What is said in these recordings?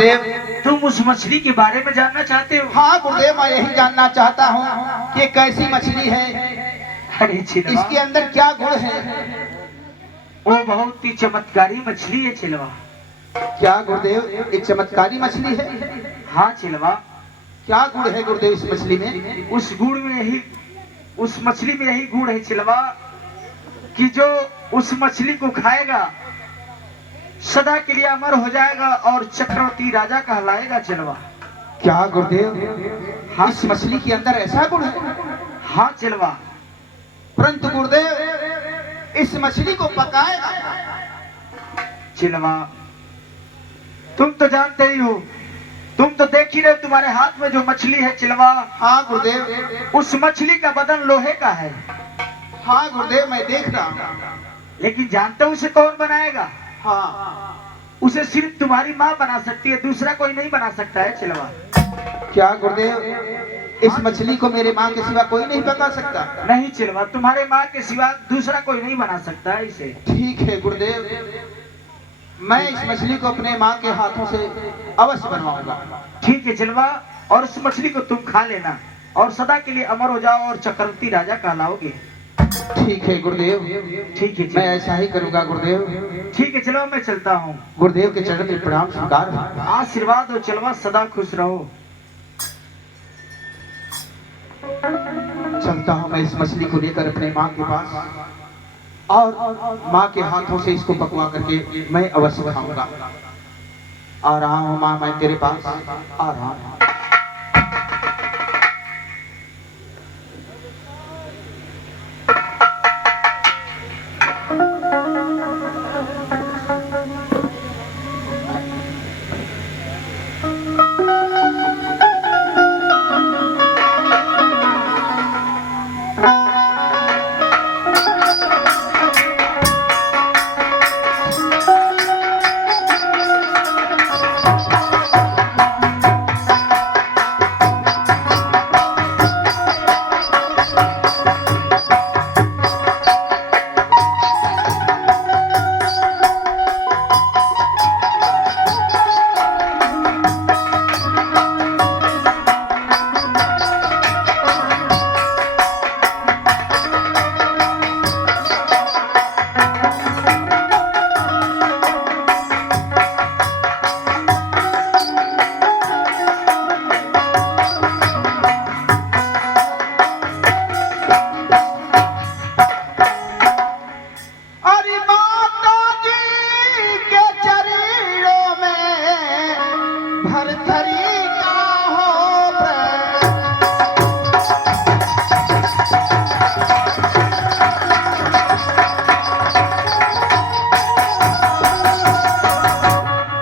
गुरुदेव। तुम उस मछली के बारे में जानना चाहते हो? हाँ गुरुदेव, मैं यही जानना चाहता हूँ कि कैसी मछली है, अरे चिलवा, इसके अंदर क्या गुण है? वो बहुत ही चमत्कारी मछली है चिलवा। क्या गुरुदेव, एक चमत्कारी मछली है? हाँ चिलवा। क्या गुण है गुरुदेव इस मछली में? उस मछली में यही गुण है चिलवा कि जो उस मछली को खाएगा सदा के लिए अमर हो जाएगा और चक्रवर्ती राजा कहलाएगा चिलवा। क्या गुरुदेव, हाँ इस मछली के अंदर ऐसा गुण है? हाँ चिलवा। परंतु गुरुदेव इस मछली को पकाएगा चिलवा, तुम तो जानते ही हो, तुम तो देख ही रहे हो, तुम्हारे हाथ में जो मछली है चिलवा। हाँ गुरुदेव। उस मछली का बदन लोहे का है। हाँ गुरुदेव, मैं देख रहा हूँ। लेकिन जानते हो उसे कौन बनाएगा? हाँ, उसे सिर्फ तुम्हारी माँ बना सकती है, दूसरा कोई नहीं बना सकता है चिलवा। क्या गुरुदेव, इस मछली को मेरे माँ के सिवा कोई नहीं पका सकता? नहीं चिलवा, तुम्हारे माँ के सिवा दूसरा कोई नहीं बना सकता है इसे। ठीक है गुरुदेव, मैं इस मछली को अपने माँ के हाथों से अवश्य बनवाऊंगा। ठीक है चिलवा, और उस मछली को तुम खा लेना और सदा के लिए अमर हो जाओ और चक्रवर्ती राजा कहलाओगे। ठीक है गुरुदेव। ठीक है, मैं ऐसा ही करूंगा गुरुदेव। ठीक है चलो, मैं चलता हूँ। गुरुदेव के चरण में प्रणाम स्वीकार। आशीर्वाद हो चिलवा, सदा खुश रहो। चलता हूँ मैं इस मछली को लेकर अपने माँ के पास, और माँ के हाथों से इसको पकवा करके मैं अवश्य खाऊंगा। आ रहा हूँ माँ, मैं तेरे पास आ रहा हूँ।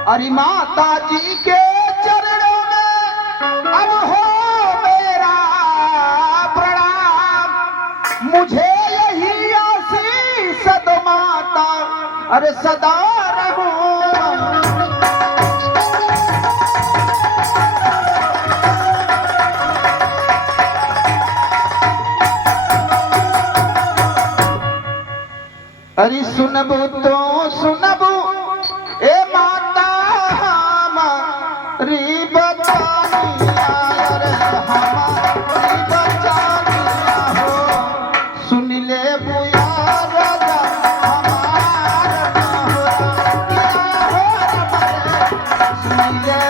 हरि माता जी के चरणों में अब हो मेरा प्रणाम। मुझे यही आशीष दो माता, अरे सदा रहूं। अरे सुनबू तो सुनबू ए माता हमारी बचानिया, रे हमारी बचानिया हो। सुन ले बुया राजा हमारा हो, सुन ले।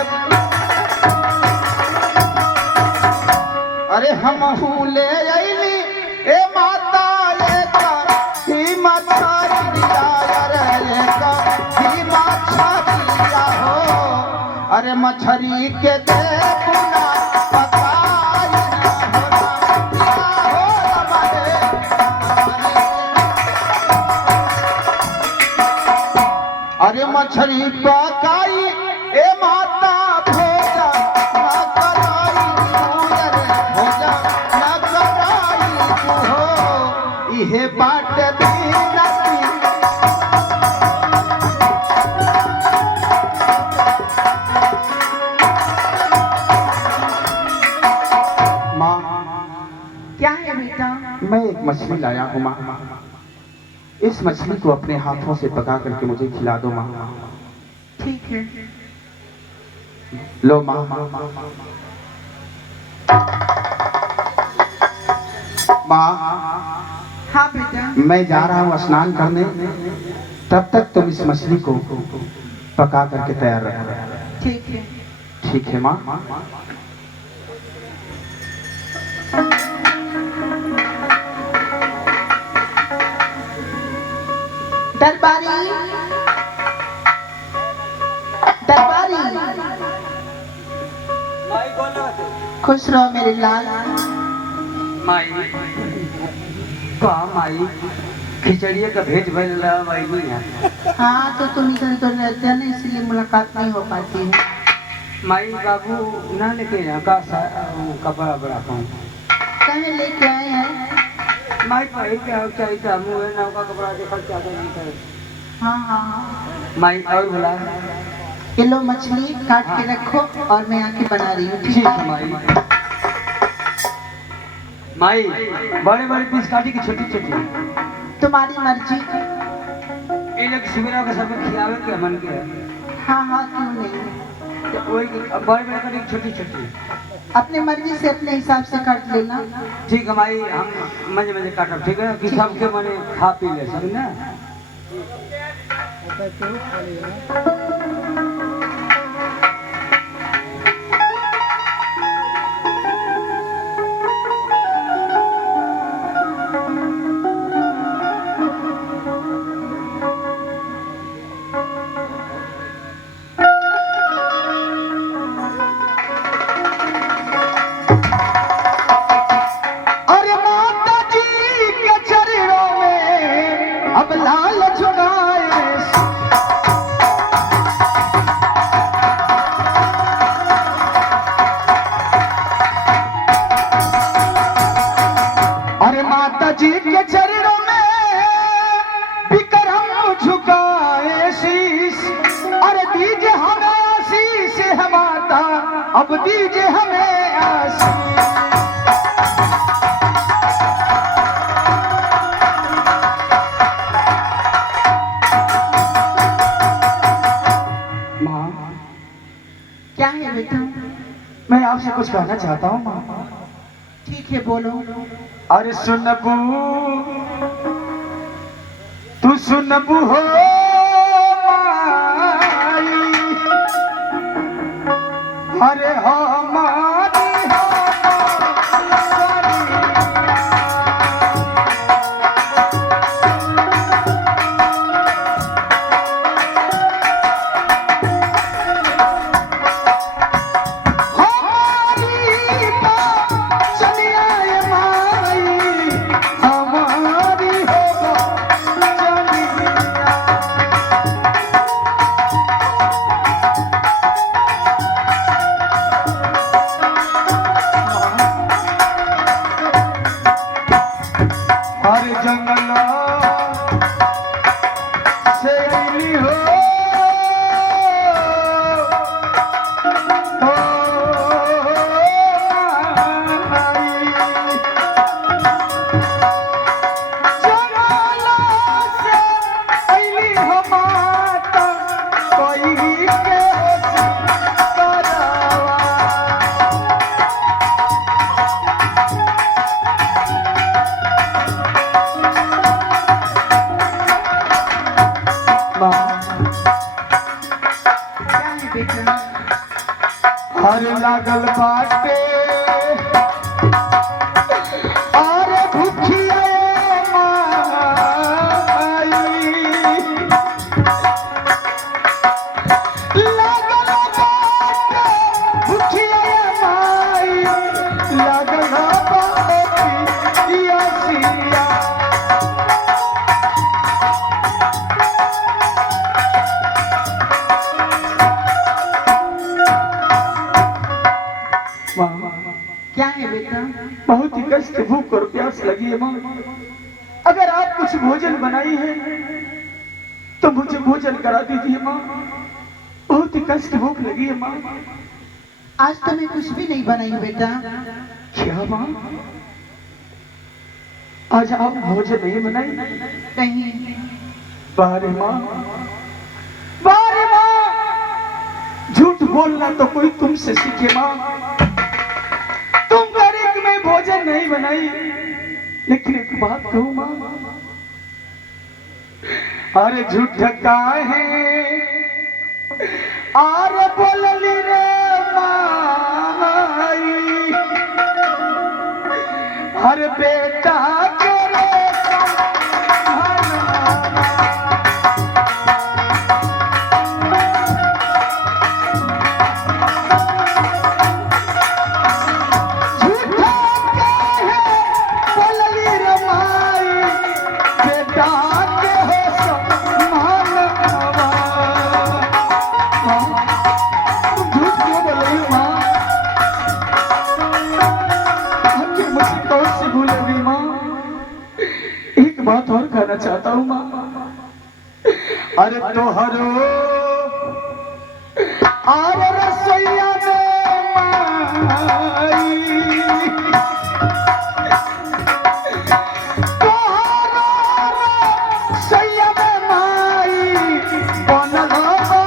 अरे हम ले अली ए माता ही मछरिया, रे ही मछरिया हो। अरे मछरी के दे पुना पकाई ना हो हमारे। अरे मछरी पकाई ए माता भोजा न कराई, रे भोजा न कराई हो। इहे बाट दीनती माँ। क्या है बेटा? मैं एक मछली लाया हूँ माँ, इस मछली को अपने हाथों से पका करके मुझे खिला दो माँ। ठीक है। लो माँ। माँ हाँ बेटा। मैं जा रहा हूँ स्नान करने, तब तक तुम इस मछली को पका करके तैयार रखो। ठीक है। ठीक है माँ। दरबारी, दरबारी, खुश रहो मेरे लाल। माई का माई खिचड़िया का भेज भैल माई यहाँ। हाँ तो तुम इधर उधर रहते हो ना, इसलिए मुलाकात नहीं हो पाती है। माई बाबू ना लेके यहाँ का कपड़ा बड़ा पाऊँ कहे लेके आए हैं। माई पाई क्या चाहिए था मुँह है नौका कपड़ा देखा क्या कर। हाँ हाँ हाँ। माई और बोला ये लो मछली काट के रखो और मैं आके बना रही हूँ। ठीक है माई। माई बड़े बड़े पीस काटी की छोटी छोटी तुम्हारी मर्जी। ये लोग सुबह का सब खियावे के मन के हाँ हाँ क्यों नहीं, तो वही बड़े बड़े काटी की छोटी छोटी अपने मर्जी से अपने हिसाब से काट लेना। ठीक है माई, हम मजे मजे काटब ठीक है कि सबके मने खा पी ले सब ना। अरे माता जी के चरणों में अब लाल झुकाए। अरे माता जी के चरणों में विक्रम झुकाए शीश। अरे दीजिए हमें आशीष है माता, अब दीजिए हमें आशीष। माँ क्या है बेटा? मैं आपसे कुछ कहना चाहता हूँ माँ। ठीक है बोलो। अरे सुनबू, तू सुनबू हो माई। अरे हमारी हर लागल बाटे और भूखिया माई लागल बाटे भूखिया माई लागल बाटे पियासिया क्या है बेटा? बहुत ही कष्ट भूख और प्यास लगी है माँ। अगर आप कुछ भोजन बनाई है तो मुझे भोजन करा दीजिए माँ। बहुत ही कष्ट भूख लगी है माँ। आज तो मैं कुछ भी नहीं बनाई बेटा। क्या माँ, आज आप भोजन नहीं बनाई? नहीं। बारे माँ, बारे माँ, झूठ झूठ बोलना तो कोई तुमसे सीखे माँ। तुम गरीब में भोजन नहीं बनाई, लेकिन एक बात कहूँ माँ, अरे झूठ काहे आरे बोलली रे माई, हर बेटा करे बात और कहना चाहता हूँ माँ। अरे तोहरो आर रसोईया में माई, तोहरो रसोईया में माई बनल हो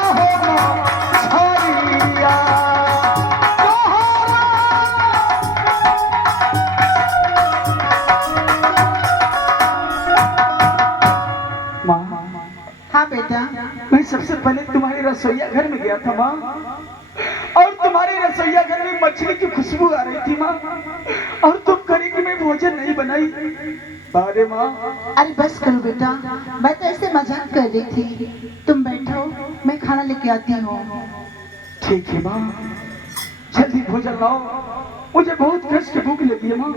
छरिया। हाँ बेटा, मैं सबसे पहले तुम्हारे रसोईया घर में गया था माँ, और तुम्हारे रसोईया घर में मछली की खुशबू आ रही थी माँ, और तुम करेगी में भोजन नहीं बनाई। अरे माँ, अरे बस करो बेटा, मैं तो ऐसे मजाक कर रही थी। तुम बैठो, मैं खाना लेके आती हूँ। ठीक है माँ, जल्दी भोजन लाओ, मुझे बहुत कष्ट की भूख लगी है माँ।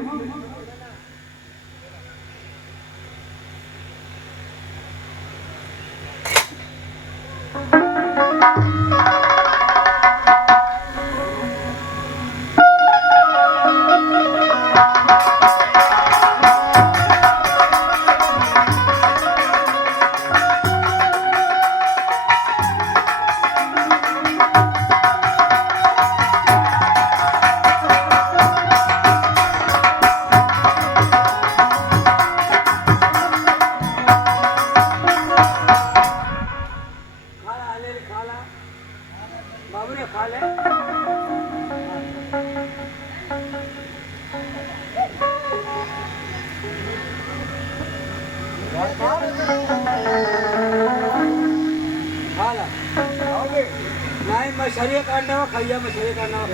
नहीं मछली काटना हो खाइया मछली काटना हो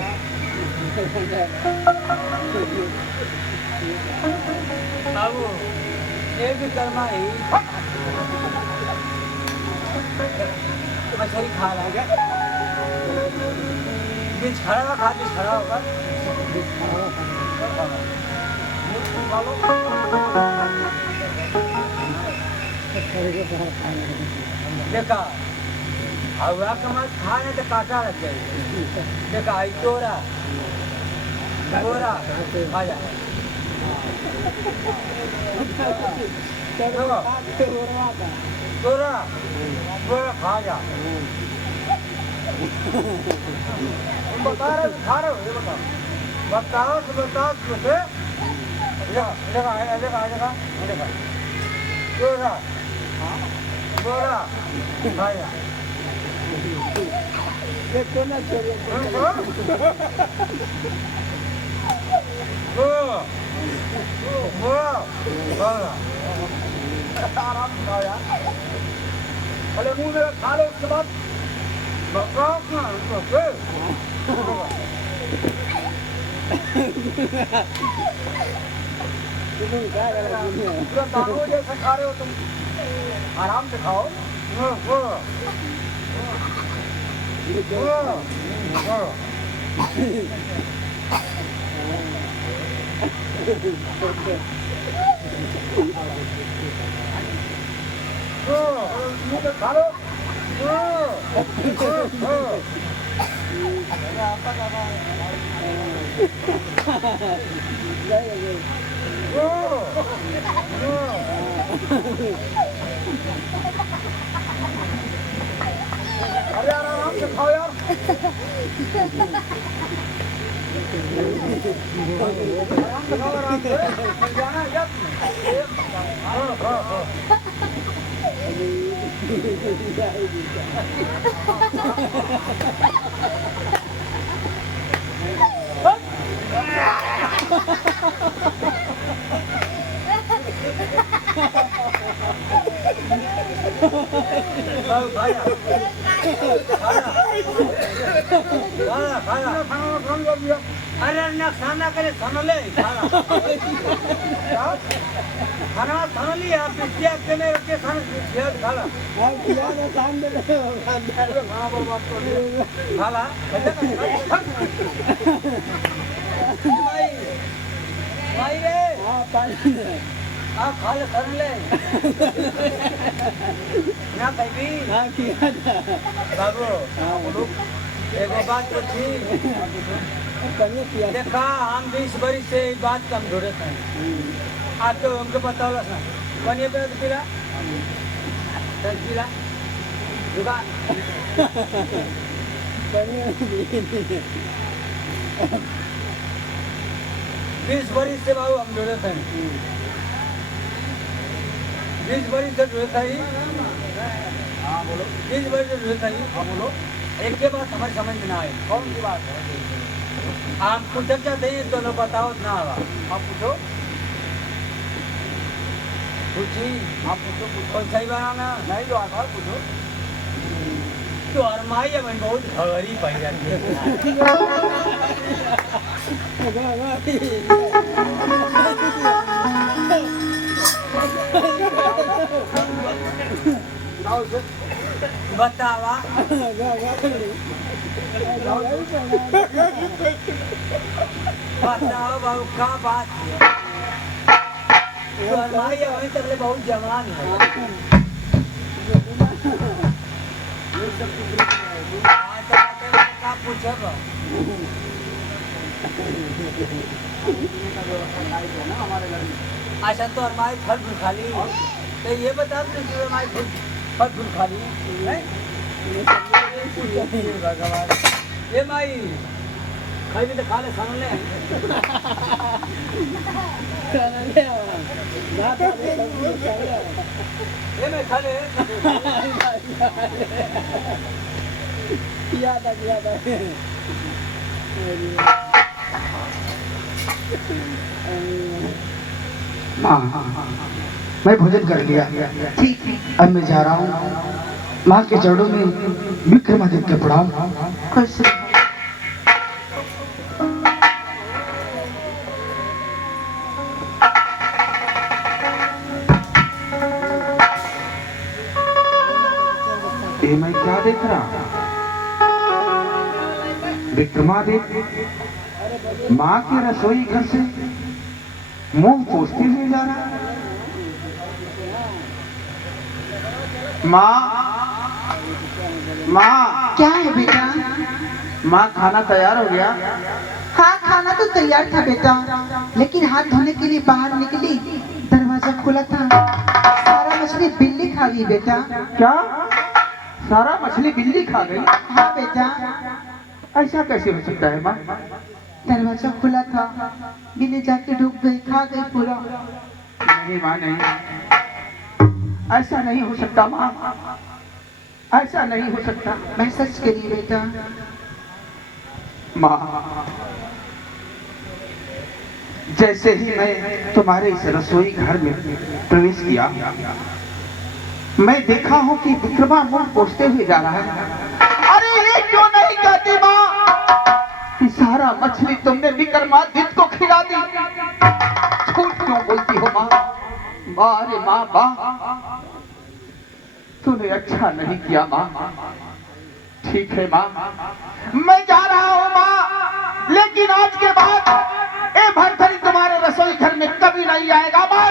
बाबू एक भी कर्मा ही मछली खा रहा है बीच खड़ा हुआ खा बीच खड़ा होगा देखा हवा कमर खाने तो काटा लग जाएगी। देखा आई तोरा तोरा खा जा तोरा तोरा खा जा। तुम बता रहे खा रहे हो ये बताओ बताओ तो बताओ मुझे देखा देखा देखा देखा देखा तोरा तोरा खा जा। देखो ना चलिए आराम खाओ यार पहले मुंह में खा लो उसके बाद पूरा जैसा खा रहे हो तुम आराम से खाओ। खा लो अरे यार आराम से खाओ यार आराम से खाओ आराम से जाना यार अरे ना खाना करे खाना ले खाना खाना खाना लिया पिछले हफ्ते में के खाना किया खाना खाना भाई भाई रे आ खा ले खाना ले ना कभी बाबू बोलो एगो बात पूछी देखा हम 20 बरिस से ये बात कम ढूंढते हैं आप तो हमको बताओ ना बनिए पे तो पिला पिला दुकान 20 बरिस से बाबू हम ढूंढते हैं 20 बरिस से ढूंढते ही हाँ बोलो 20 बरिस से ढूंढते ही हाँ बोलो एक के बात हमारी समझ में ना आए कौन सी बात है आप पूछना चाहते हैं दोनों बताओ ना आवा आप पूछो पूछी आप पूछो कौन सही बनाना नहीं तो आता पूछो तो अरमाई है मैं बहुत हरी पाई जाती है बतावा बताओ बाबू क्या बात है तो हमारी अभी तक बहुत जवान है क्या पूछे अच्छा तो हमारी फल फूल खाली तो ये बता दो हमारी फल फूल खाली भगवान ये माई खाई भी तो खा ले खाना ले ये मैं खा ले याद हाँ मैं भोजन कर लिया ठीक है अब मैं जा रहा हूँ माँ के चरणों में विक्रमादित्य प्रणाम खुश रहो। ये मैं क्या देख रहा विक्रमादित्य माँ के रसोई घर से मुंह पोछते हुए जा रहा माँ माँ क्या है बेटा? माँ खाना तैयार हो गया हाँ खाना तो तैयार था बेटा, लेकिन हाथ धोने के लिए बाहर निकली, दरवाजा खुला था, सारा मछली बिल्ली खा गई बेटा। क्या सारा मछली बिल्ली खा गई? हाँ बेटा, ऐसा कैसे हो सकता है माँ? दरवाजा खुला था, बिल्ली जाके डूब गई, खा गई पूरा। नहीं माँ नहीं, ऐसा नहीं हो सकता माँ, ऐसा नहीं हो सकता। मैं सच करी बेटा। माँ जैसे ही मैं तुम्हारे इस रसोई घर में प्रवेश किया, मैं देखा हूँ कि विक्रमा मुंह पोछते हुए जा रहा है। अरे ये क्यों नहीं कहती माँ कि सारा मछली तुमने विक्रमादित्य को खिला दी? झूठ क्यों बोलती हो माँ? माँ अरे माँ माँ तूने अच्छा नहीं किया माँ। ठीक है माँ, मैं जा रहा हूँ माँ, लेकिन आज के बाद ये भरथरी तुम्हारे रसोई घर में कभी नहीं आएगा माँ।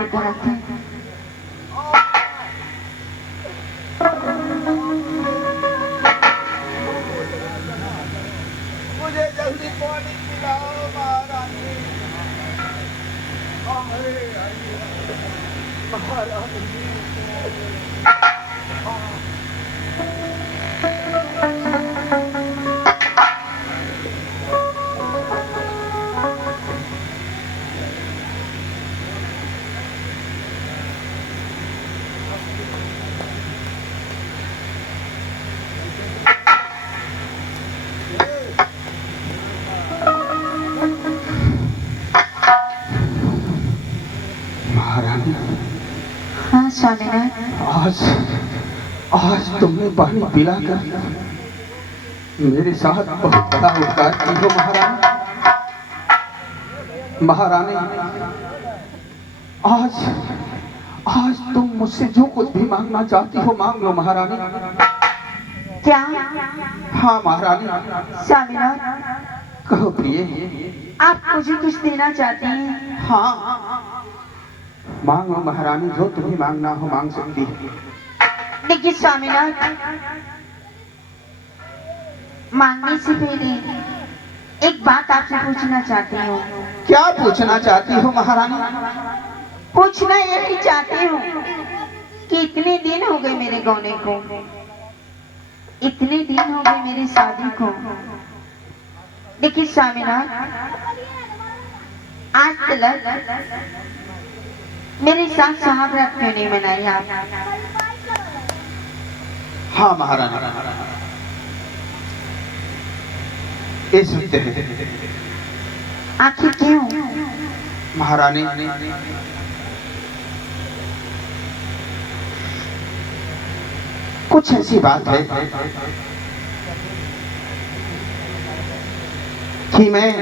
की तरफ थे। मुझे जल्दी पानी पिलाओ महारानी। महारानी महारानी, हाँ स्वामीनाथ। आज आज तुमने पानी पिलाकर मेरे साथ बहुत बड़ा उपकार की हो महारानी। महारानी, आज आज तुम मुझसे जो कुछ भी मांगना चाहती हो मांग लो महारानी। क्या? हाँ महारानी, स्वामीनाथ, कहो प्रिय। आप मुझे कुछ देना चाहते हैं? हाँ, मांग लो महारानी, जो तुम्हें मांगना हो मांग सकती है। देखिए स्वामीनाथ, मांगने से पहले एक बात आपसे पूछना चाहती हूँ। क्या पूछना चाहती हो महारानी? पूछना यही चाहती हूँ कि इतने दिन हो गए मेरे गौने को, इतने दिन हो गए मेरी शादी को। देखिए स्वामीनाथ, आज तक मेरे साथ सुहागरात क्यों नहीं मनाई आप? हाँ महारानी, इस तरह। आखिर क्यों? महारानी, कुछ ऐसी बात है कि मैं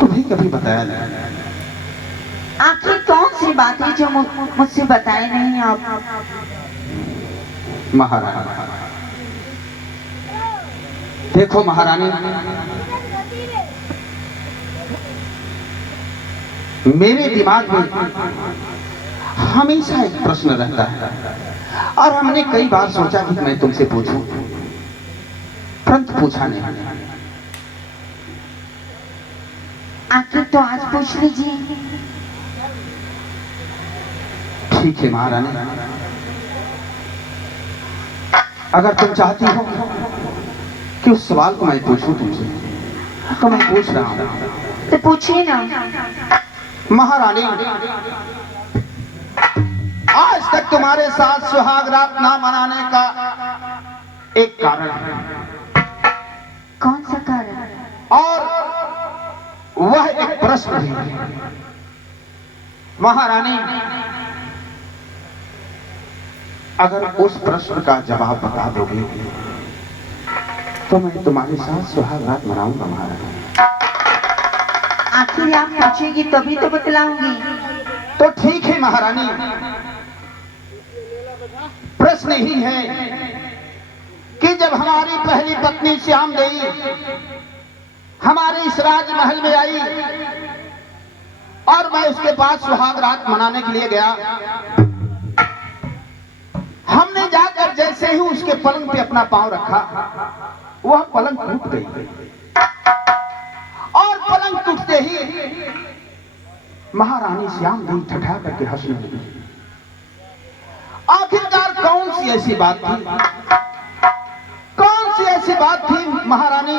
तुम्हें कभी बताया नहीं। आखिर कौन सी बात है जो मुझसे बताए नहीं आप? महारानी, देखो महारानी, मेरे दिमाग में हमेशा एक प्रश्न रहता है और हमने कई बार सोचा कि मैं तुमसे पूछूं, परंतु पूछा नहीं। आखिर तो आज पूछ लीजिए। ठीक है महारानी, अगर तुम चाहती हो कि उस सवाल को मैं पूछूं तुमसे, तो मैं पूछ रहा हूं। तो पूछिए ना। महारानी, आज तक तुम्हारे साथ सुहाग रात ना मनाने का एक कारण है। कौन सा कारण? और वह एक प्रश्न भी है। महारानी, अगर उस प्रश्न का जवाब बता दोगे तो मैं तुम्हारे साथ सुहाग रात मनाऊंगा महारानी। आखिर आप पूछेगी तभी तो बतलाऊंगी। तो ठीक है महारानी, प्रश्न ही है कि जब हमारी पहली पत्नी श्याम देवी हमारे इस राजमहल में आई और मैं उसके पास सुहाग रात मनाने के लिए गया, हमने जाकर जैसे ही उसके पलंग पे अपना पांव रखा, वह पलंग टूट गई और पलंग टूटते ही महारानी श्याम देवी ठठा करके हंसने लगी। आखिरकार कौन सी ऐसी बात थी, कौन सी ऐसी बात थी महारानी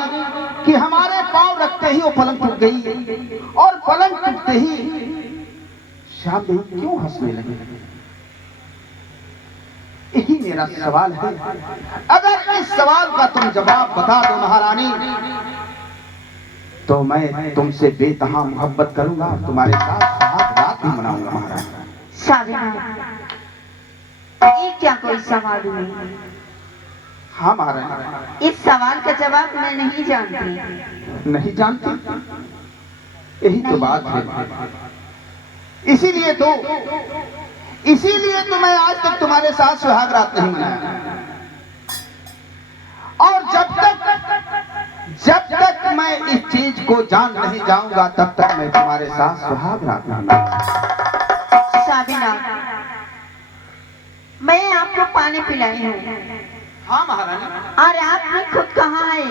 कि हमारे पांव रखते ही वो पलंग टूट गई और पलंग टूटते ही श्याम देवी क्यों हंसने लगी? यही मेरा सवाल है। अगर इस सवाल का तुम जवाब बता दो महारानी, तो मैं तुमसे बेतहा मोहब्बत करूंगा, तुम्हारे साथ सुहाग रात भी मनाऊंगा महारानी। स्वामीनाथ, ये क्या कोई सवाल हुई? हाँ महारानी। इस सवाल का जवाब मैं नहीं जानती। नहीं जानती? यही तो बात है। इसीलिए तो मैं आज तक तुम्हारे साथ सुहाग रात नहीं मनाया। और जब तक मैं इस चीज चीज को जान नहीं जाऊंगा तब तक मैं तुम्हारे साथ सुहाग रात मनाऊंगा। साबिना, मैं आपको पानी पिलाई हूँ हाँ महारानी। और आपने खुद कहा है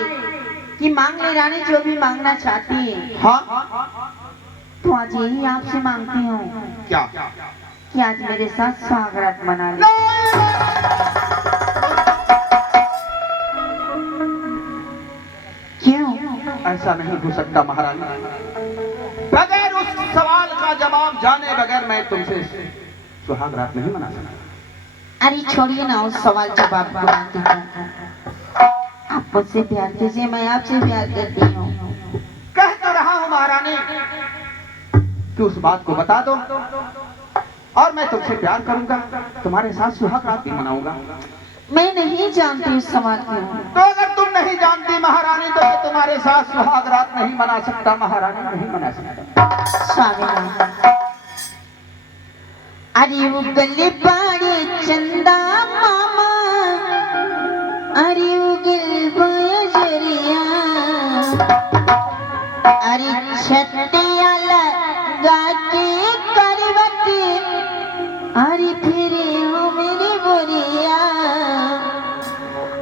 कि मांग ले रानी जो भी मांगना चाहती है। हाँ तो आज यही आपसे मांगती हूँ क्या? कि आज मेरे साथ सुहाग रात मना ले। क्यों? ऐसा नहीं हो सकता महारानी। बगैर उस सवाल का जवाब जाने बगैर मैं तुमसे सुहाग रात नहीं मना सकता। अरे छोड़िए ना उस सवाल जवाब को। आप मुझसे प्यार कीजिए, मैं आपसे प्यार करती हूँ। कह तो रहा हूँ महारानी कि उस बात को बता दो और मैं तुमसे प्यार करूंगा, तुम्हारे साथ सुहाग रात भी मनाऊंगा। मैं नहीं जानती उस सवाल को। तो अगर तुम नहीं जानती महारानी तो मैं तुम्हारे साथ सुहाग रात नहीं मना सकता महारानी, नहीं मना सकता। स्वामी, अरे वो गले पाड़े चंदा मामा, अरे वो गिल बजरिया, अरे छतिया लगा के करवती, अरे फिर हो मेरी बुरिया,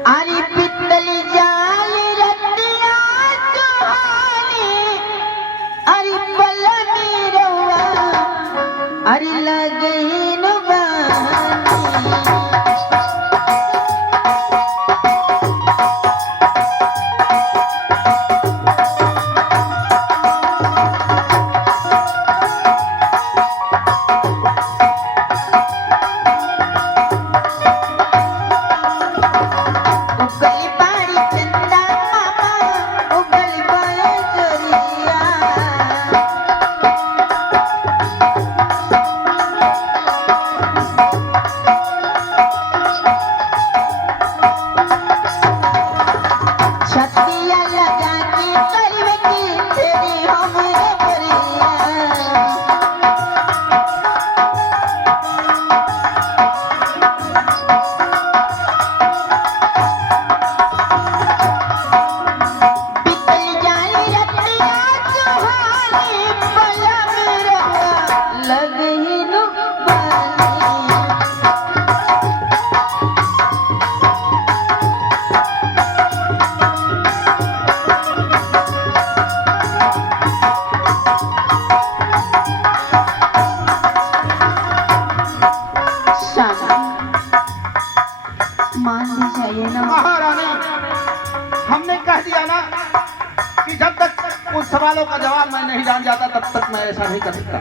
अरे पित्तल जाल रतिया सुहानी, अरे पलनी रवा, अरे लगे सवालों का जवाब मैं नहीं जान जाता तब तक मैं ऐसा नहीं कर सकता।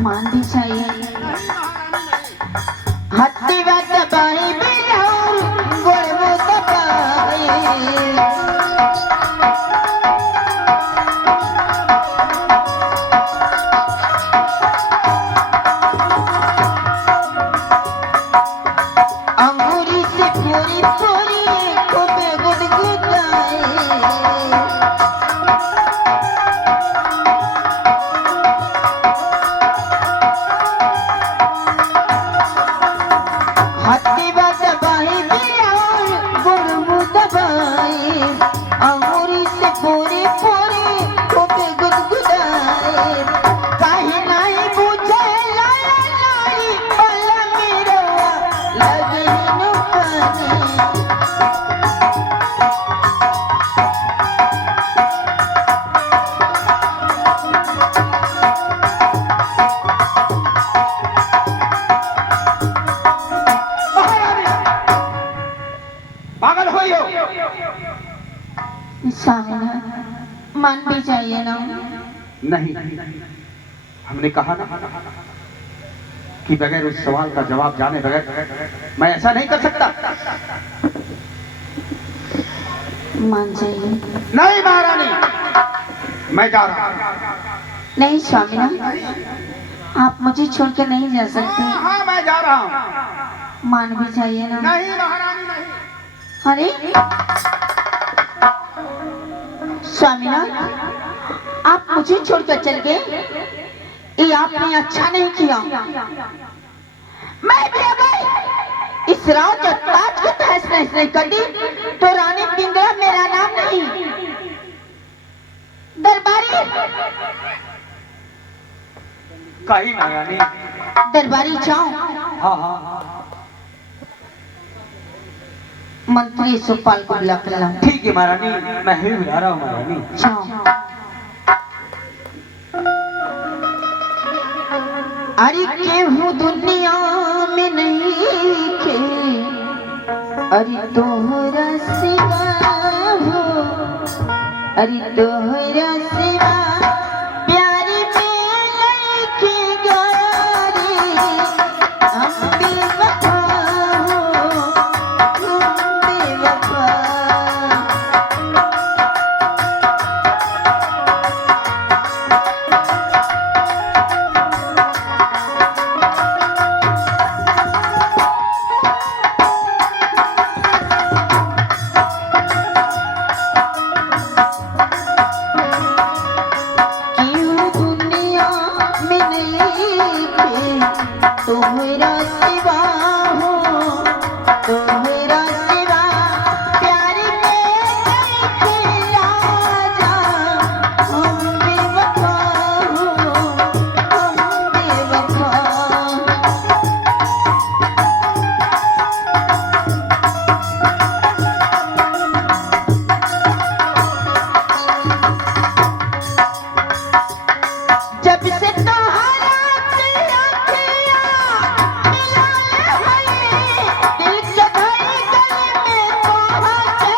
मान भी चाहिए। हत्ती बात दबाई बिलाऊ गोरबो दबाई, अंगूरी से पूरी पूरी खूबे गुदगुदाई, मान भी चाहिए ना। नहीं, हमने कहा ना कि बगैर उस सवाल का जवाब जाने बगैर मैं ऐसा नहीं कर सकता। मान जाइए। नहीं महारानी, मैं जा रहा हूँ। नहीं स्वामीना, आप मुझे छोड़कर नहीं जा सकते। हाँ मैं जा रहा हूँ। मान भी चाहिए ना। नहीं महारानी नहीं। अरे स्वामीना, आप मुझे छोड़कर चल गए, ये आपने अच्छा नहीं किया। मैं भी अगर इस राज और ताज को तहस नहस नहीं कर दी तो रानी पिंगला मेरा नाम नहीं। कहीं महारानी। दरबारी जाओ, हाँ हाँ मंत्री सुपाल को बुला कर लाओ। ठीक है महारानी, मैं ही बुला रहा हूँ महारानी। जाओ। अरे केहू दुनिया में नहीं के, अरे तोहरा सिवा हो, अरे तोहरा सिवा प्यारी में लड़के गारी, हम बेवफा हो, तुम बेवफा। क्यों दुनिया में नहीं थे तुम्हारा सिवा हो, तुम्हारा सिवा प्यार में राजा, हम बेवफा हो, हम बेवफा। जब से तुम्हारा अखियाँ मिलाए हैं, दिल के धड़कन में पहुँचे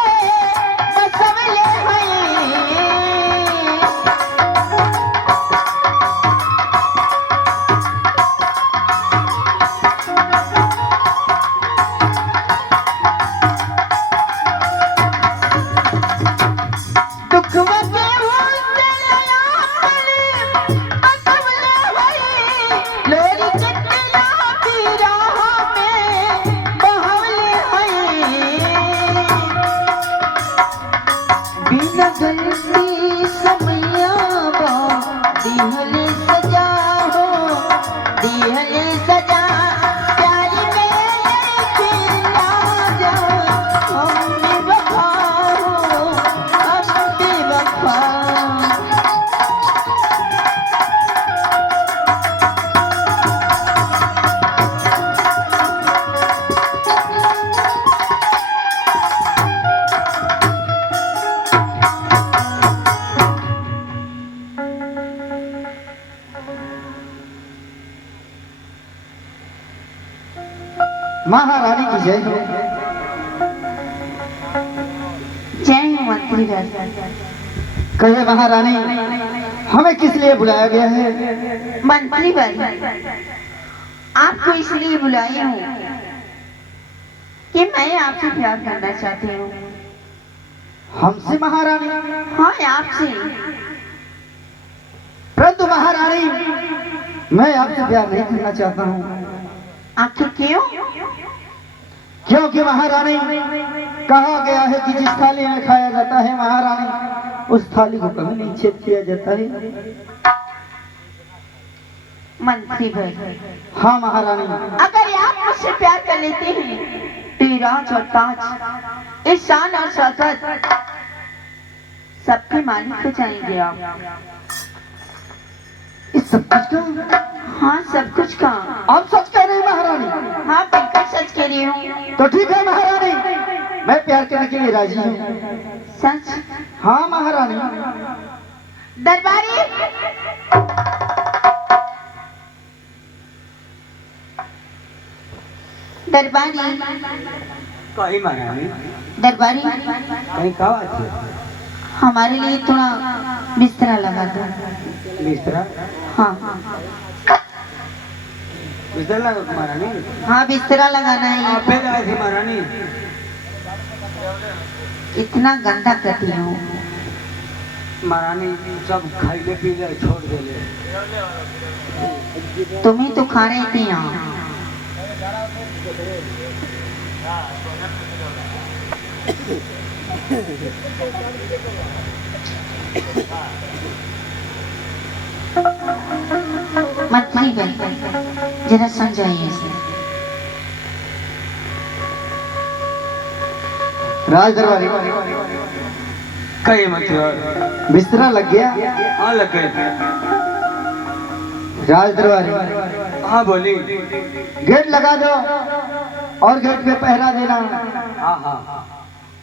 बसवले हैं। दुखवा के होते अपने बसवले हैं, लोरी चिट्ठियाँ भी राह में बहवले हैं। बिना गलती समैया बा दिहले सजा हो, दिहले सजा प्यार में लेके राजा, हम बेवफा हो, हम बेवफा। महारानी की जय हो। जय हो मंत्री राजा। कहिए महारानी, हमें किस लिए बुलाया गया है? मंत्री भाई, आपको इसलिए बुलाई हूँ कि मैं आपसे प्यार करना चाहती हूँ। हमसे महारानी? हाँ, आपसे। परंतु महारानी, मैं आपसे प्यार नहीं करना चाहता हूँ। आखिर क्यों? क्योंकि महारानी, कहा गया है कि जिस थाली में खाया जाता है महारानी, उस थाली को कभी नहीं छेद किया जाता है। मंत्री भाई, हाँ महारानी। अगर आप मुझसे प्यार कर लेते हैं तो ये राज और ताज, इस शान और शौकत सबके मालिक हो जाएंगे आप। इस सब कुछ का? हाँ, सब कुछ का। आप सच कह रहे हैं महारानी? हाँ, बिल्कुल सच कह रही हूँ। तो ठीक है महारानी, मैं प्यार करने के लिए राजी हूँ। सच? हाँ महारानी। दरबारी, दरबारी, कहीं महारानी, दरबारी, कहीं कहा बात है? हमारे लिए थोड़ा बिस्तरा लगा दो। बिस्तरा? हाँ बिस्तर लगा महारानी? हाँ, बिस्तरा लगाना है। आप फिर आए थे महारानी? इतना गंदा करती हूँ महारानी, सब खाइले पीले छोड़ देले। तुम्हें तो खा रही थी यहाँ। मंत्री भाई, जरा समझाइए इसे। राज दरबारी, कई मतलब बिस्तरा लग गया। हाँ लग गए। राज दरबारी हाँ बोली। गेट लगा दो और गेट पे पहरा देना। हाँ हाँ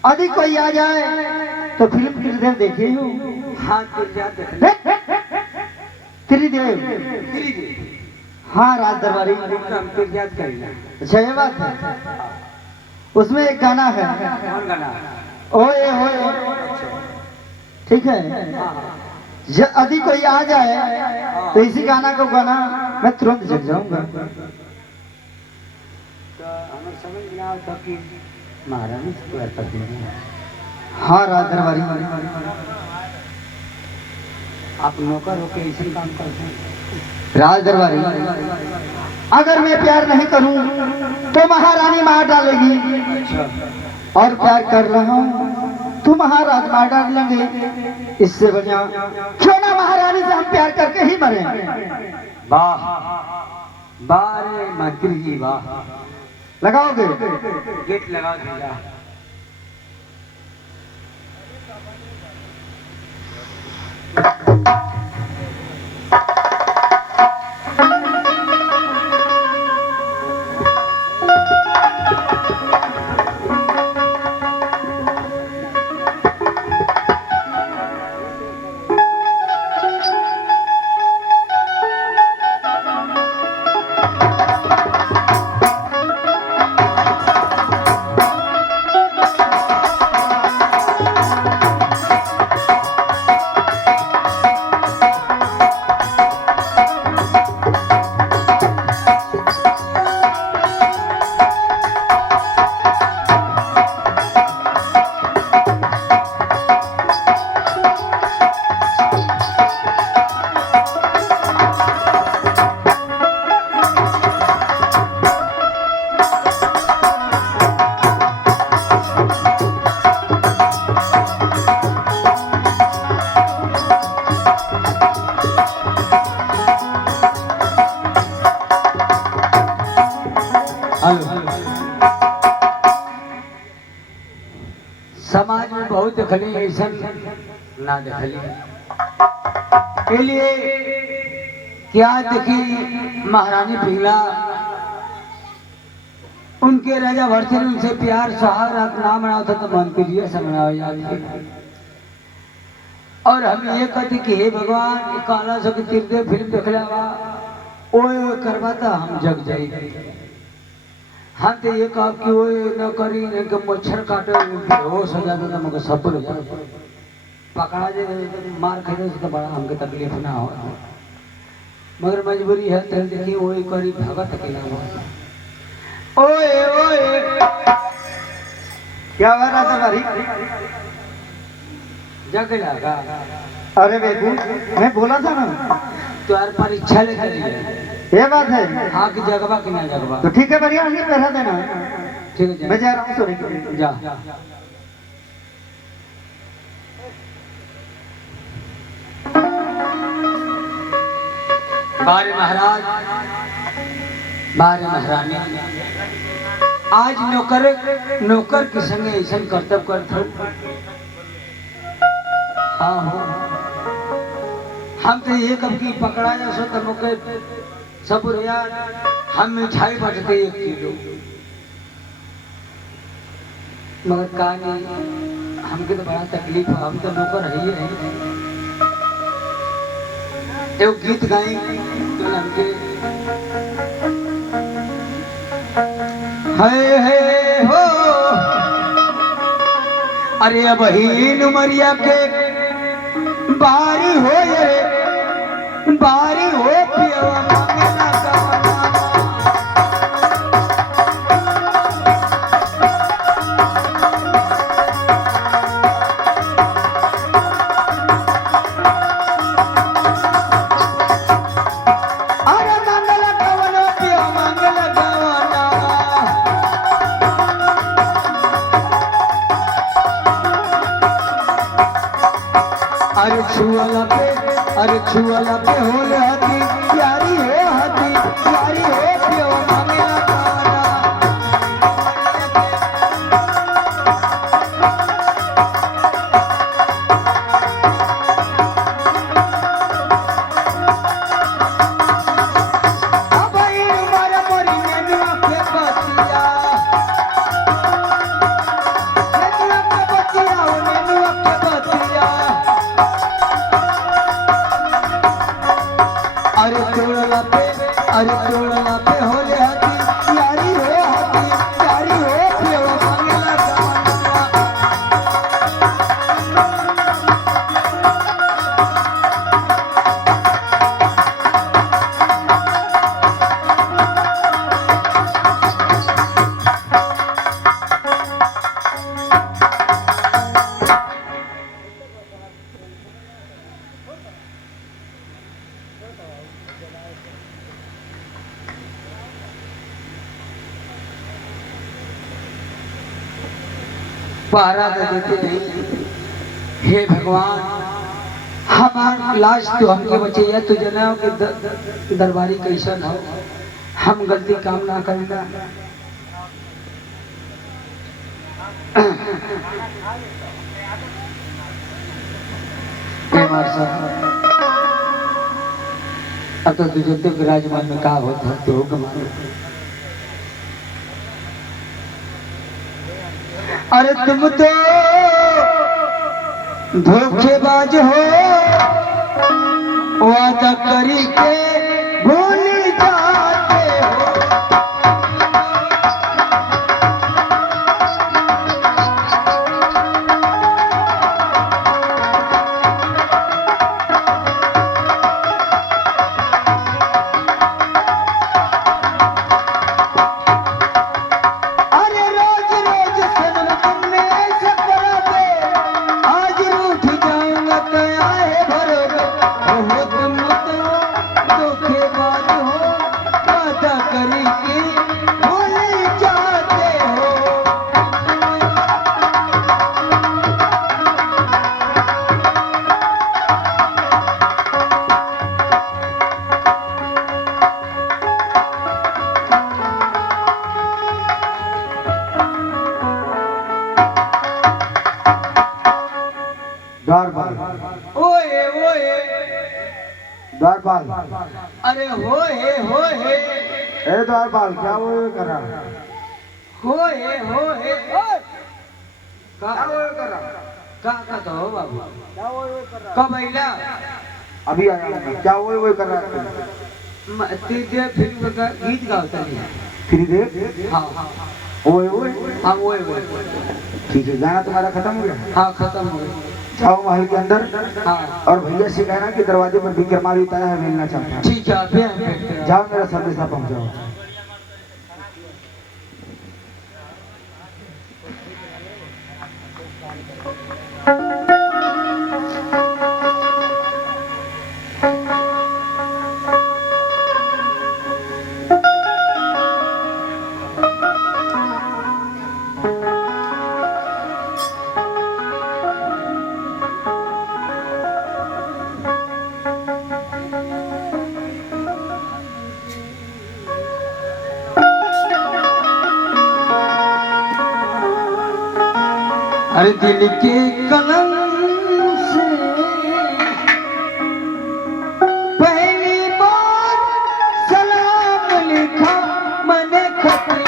यदि कोई आ जाए तो फिल्म त्रिदेव देखे हो। हाँ त्रिदेव हाँ राज दरबारी। याद करेंगे। अच्छा ये बात है। उसमें एक गाना है कौन गाना? ओए होए, ठीक है। यदि कोई आ जाए तो इसी गाना को गाना मैं तुरंत जग जाऊंगा। हमें समझ में आता कि महारानी से प्यार करती है। हाँ राज दरबारी आप नौकर होके ऐसे काम करते हैं। राज दरबारी अगर मैं प्यार नहीं करूं तो महारानी मार डालेगी, और प्यार कर रहा हूं तो महाराज मार डालेंगे। इससे बढ़िया क्यों ना महारानी से हम प्यार करके ही मरे। वाह वाह रे मंत्री जी वाह। लगाओगे? गेट लगा दिया। समाज में बहुत देखली ऐसा ना देखली के लिए क्या देखी महारानी पिंगला उनके राजा भरथरी उनसे प्यार सुहाग नाम रहा था तो मन के लिए समझाया जाती। और हम ये कहते कि हे भगवान ये काला सो के तीर्थे फिल्म देखला ओए करवाता हम जग जाए। हम तो ये कहा कि वो न करी न कि मच्छर काटे बेहोश हो जाता था मगर सब हो जाता पकड़ा जाए मार खाते तो बड़ा हमके तकलीफ ना हो मगर मजबूरी है तो देखिए वो करी भगत के नाम ओए ओए क्या हुआ राज दरबारी? जग लगा। अरे बेबू मैं बोला था ना तुम्हारी परीक्षा लेकर ये बात है। हाँ कि जगवा कि ना जगवा तो ठीक है बढ़िया आगे पहरा देना। ठीक है मैं जा रहा हूँ सोने के लिए। जा बारे महाराज बारे महारानी आज नौकर के संगे ऐसा कर्तव्य करते हाँ हो हम तो ये कब की पकड़ा जा सो तो मुके सब यार हम मिठाई बटते 1 किलो मगर का नहीं हमके तो बड़ा तकलीफ है। हम तो नौकर है ही नहीं। एक गीत गाई तो हमके है हो अरे अब ही उमरिया के बारी हो ये बारी हो पियवा मांगना गाना। अरे मंगल गवनो पियो मंगल गवना अरे छुअला पे होले हती प्यारी हो पियो मांगेला गाना। पहरा तो देते नहीं। हे भगवान, हमार लाश तो हमके बचे या तो जना के दरबारी कैसन हो, हम गलती काम ना करना। अब तो तुझे तो विराजमान में कहा होता तो अरे तुम तो धोखेबाज हो, वादा करी के भूल जाते हो। द्वारपाल, अरे हो हे ए द्वारपाल, क्या वो कर रहा? हो हे क्या वो कर रहा? का तो हो बाबू, क्या वो कर रहा? कब आइला? अभी आया हूँ। क्या वो कर रहा है? तेरे फिल्म का गीत गाता नहीं। फिर देख। हाँ ओए ओए, हाँ वो ठीक है, गाना तुम्हारा खत्म हो गया? हाँ खत्म हो गया। जाओ महल के अंदर, हाँ और भैया से कहना कि दरवाजे पर विक्रमादित्य उतारा है, मिलना चाहता है। ठीक है, अभी जाओ, मेरा संदेशा पहुंचाओ। अरे दिल के कलम से पहली बार सलाम लिखा मैंने खत में।